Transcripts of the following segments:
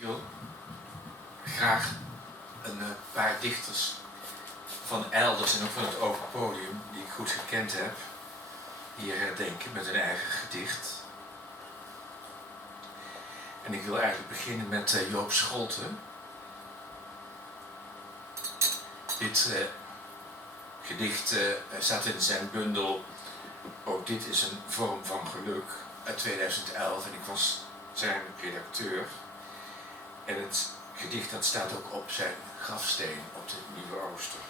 Ik wil graag een paar dichters van elders en ook van het open podium, die ik goed gekend heb, hier herdenken met hun eigen gedicht. En ik wil eigenlijk beginnen met Joop Scholten. Dit gedicht staat in zijn bundel Ook dit is een vorm van geluk uit 2011 en ik was zijn redacteur. En het gedicht dat staat ook op zijn grafsteen op de Nieuwe Ooster.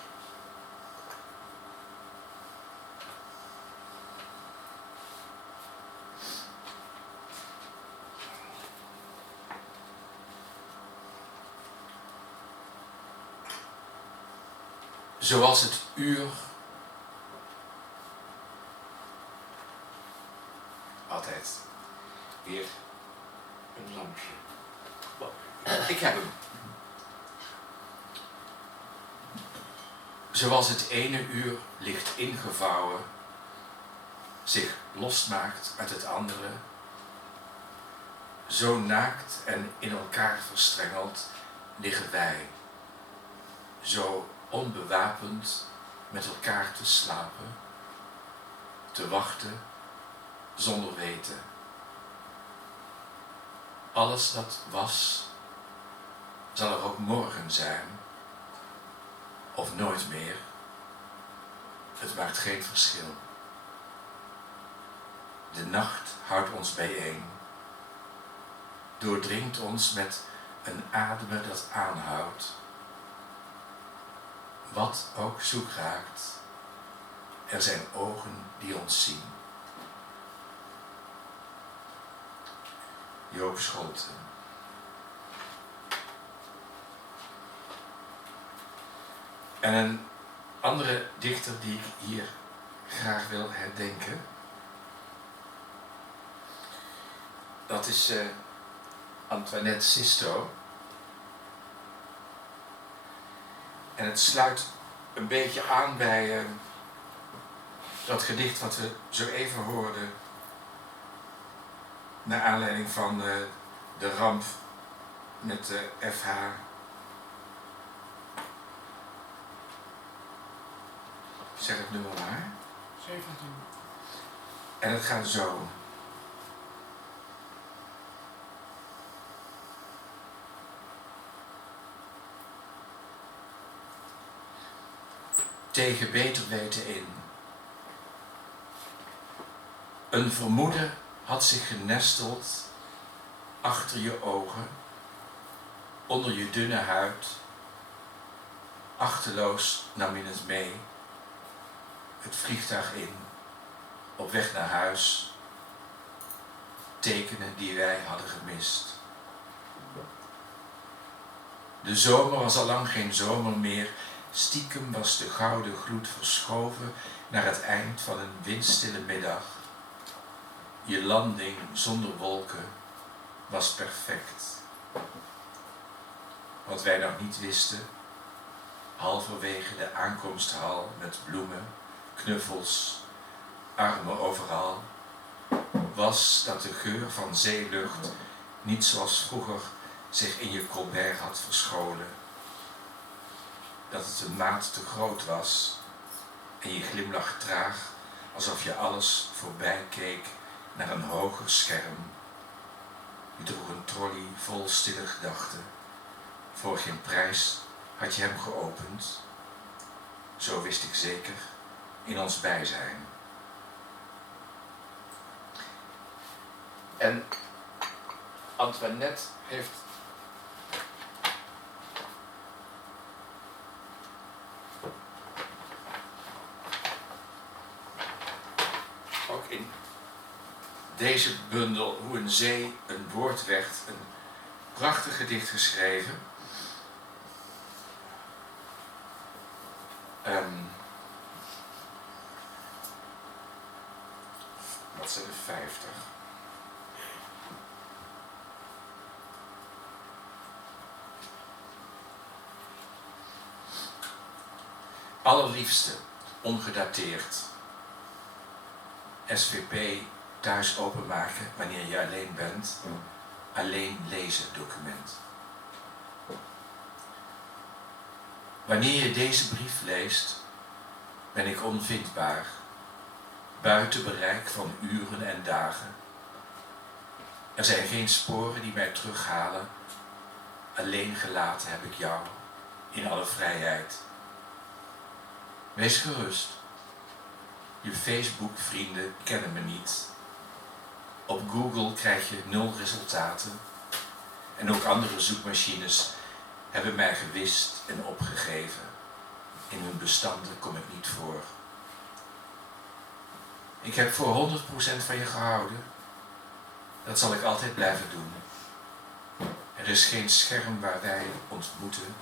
Zoals het uur altijd weer een lampje. Ik heb hem. Zoals het ene uur licht ingevouwen zich losmaakt uit het andere, zo naakt en in elkaar verstrengeld liggen wij, zo onbewapend met elkaar te slapen, te wachten zonder weten. Alles dat was, zal er ook morgen zijn, of nooit meer. Het maakt geen verschil. De nacht houdt ons bijeen, doordringt ons met een ademen dat aanhoudt. Wat ook zoek raakt, er zijn ogen die ons zien. Joop Scholten. En een andere dichter die ik hier graag wil herdenken, dat is Antoinette Sisto. En het sluit een beetje aan bij dat gedicht wat we zo even hoorden, naar aanleiding van de ramp met de FH. Zeg het nummer maar. 17. En het gaat zo. Tegen beter weten in. Een vermoeden had zich genesteld achter je ogen, onder je dunne huid. Achteloos nam je het mee, het vliegtuig in, op weg naar huis, tekenen die wij hadden gemist. De zomer was al lang geen zomer meer, stiekem was de gouden gloed verschoven naar het eind van een windstille middag. Je landing zonder wolken was perfect. Wat wij nog niet wisten, halverwege de aankomsthal met bloemen, knuffels, armen overal, was dat de geur van zeelucht niet zoals vroeger zich in je colbert had verscholen. Dat het een maat te groot was en je glimlach traag, alsof je alles voorbij keek naar een hoger scherm. Je droeg een trolley vol stille gedachten. Voor geen prijs had je hem geopend. Zo wist ik zeker, in ons bijzijn. En Antoinette heeft ook in deze bundel Hoe een zee een woord werd een prachtig gedicht geschreven. Wat zijn er 50? Allerliefste, ongedateerd. SVP thuis openmaken wanneer je alleen bent. Alleen lezen document. Wanneer je deze brief leest, ben ik onvindbaar, buiten bereik van uren en dagen. Er zijn geen sporen die mij terughalen, alleen gelaten heb ik jou in alle vrijheid. Wees gerust, je Facebook-vrienden kennen me niet. Op Google krijg je 0 resultaten en ook andere zoekmachines hebben mij gewist en opgegeven. In hun bestanden kom ik niet voor. Ik heb voor 100% van je gehouden. Dat zal ik altijd blijven doen. Er is geen scherm waar wij ontmoeten.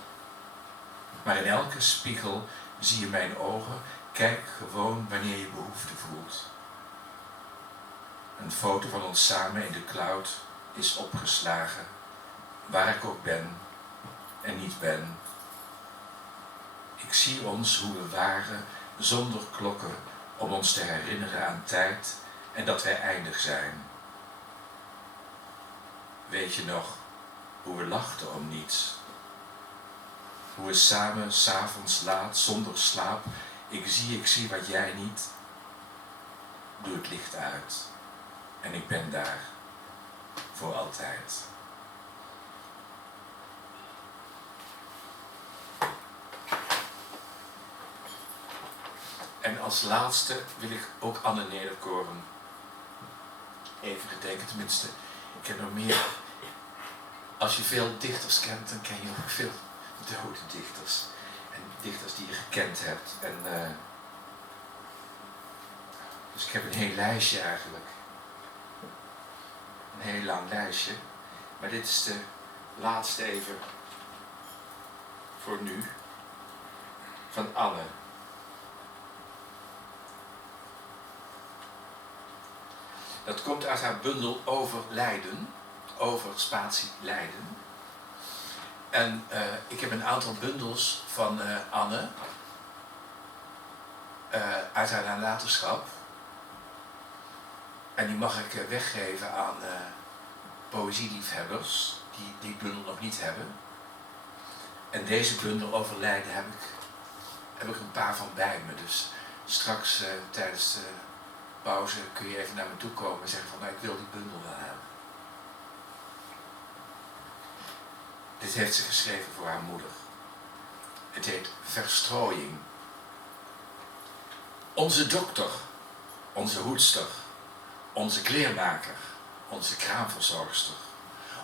Maar in elke spiegel zie je mijn ogen. Kijk gewoon wanneer je behoefte voelt. Een foto van ons samen in de cloud is opgeslagen. Waar ik ook ben en niet ben. Ik zie ons hoe we waren zonder klokken om ons te herinneren aan tijd en dat wij eindig zijn. Weet je nog hoe we lachten om niets? Hoe we samen 's avonds laat zonder slaap, ik zie wat jij niet. Doe het licht uit en ik ben daar voor altijd. En als laatste wil ik ook Anne Nederkoren even gedenken, tenminste, ik ken nog meer. Als je veel dichters kent, dan ken je ook veel dode dichters. En dichters die je gekend hebt. Dus ik heb een heel lijstje eigenlijk. Een heel lang lijstje. Maar dit is de laatste even voor nu. Van Anne. Dat komt uit haar bundel Over Lijden, over spatie Lijden. En ik heb een aantal bundels van Anne uit haar nalatenschap. En die mag ik weggeven aan poëzieliefhebbers die die bundel nog niet hebben. En deze bundel Over Lijden heb ik een paar van bij me. Dus straks tijdens de pauze kun je even naar me toe komen en zeggen van nou, ik wil die bundel wel hebben. Dit heeft ze geschreven voor haar moeder. Het heet Verstrooiing. Onze dokter, onze hoedster, onze kleermaker, onze kraamverzorgster,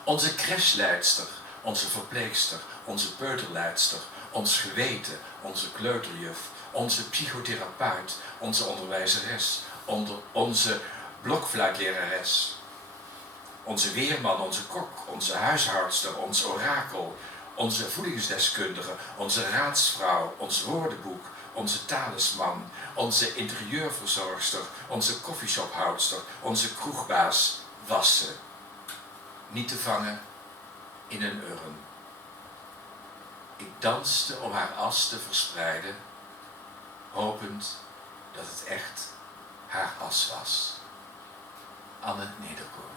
onze crècheleidster, onze verpleegster, onze peuterleidster, ons geweten, onze kleuterjuf, onze psychotherapeut, onze onderwijzeres, onze blokfluitlerares, onze weerman, onze kok, onze huishoudster, ons orakel, onze voedingsdeskundige, onze raadsvrouw, ons woordenboek, onze talisman, onze interieurverzorgster, onze koffieshophoudster, onze kroegbaas, wassen. Niet te vangen in een urn. Ik danste om haar as te verspreiden, hopend dat het echt haar as was. Anne Nederkoren.